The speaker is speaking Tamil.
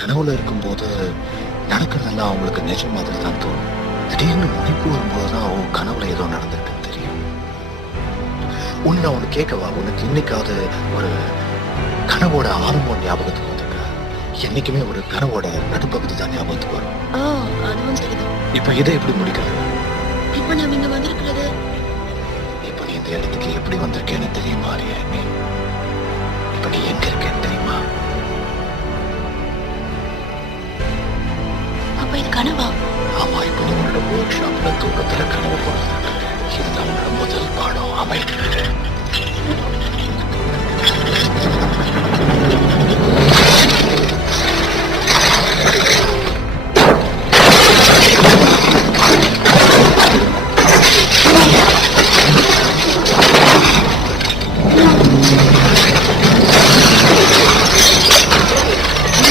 கனவுல இருக்கும்போது நடக்கிறதெல்லாம் அவங்களுக்கு நிஜம் மாதிரி தான் தோணும். திடீர்னு முனைப்பு வரும்போதுதான் அவங்க கனவுல ஏதோ நடந்திருக்குன்னு தெரியும். உன்னை ஒண்ணு கேட்கவா? உனக்கு இன்னைக்காவது ஒரு கனவோட ஆரம்பம் ஞாபகத்துக்கு வந்திருக்கா? என்னைக்குமே ஒரு கனவோட நடுப்பகுதி தான் ஞாபகத்துக்கு வரும். அதுவும் சரிதான். இப்ப இதை எப்படி முடிக்கிறது? இப்ப நாம இங்க வந்திருக்கிறது, இப்ப நீ இந்த இடத்துக்கு எப்படி வந்திருக்கேன்னு தெரியுமா அரியாமி? இப்ப நீ எங்க இருக்கேன்னு தெரியுமா? அப்ப இது கனவா? ஆமா, இப்ப நீ உன்னோட ஒர்க் ஷாப்ல தூக்கத்துல கனவு போடுறது. இதுதான் உன்னோட முதல் பாடம். அமைதியாக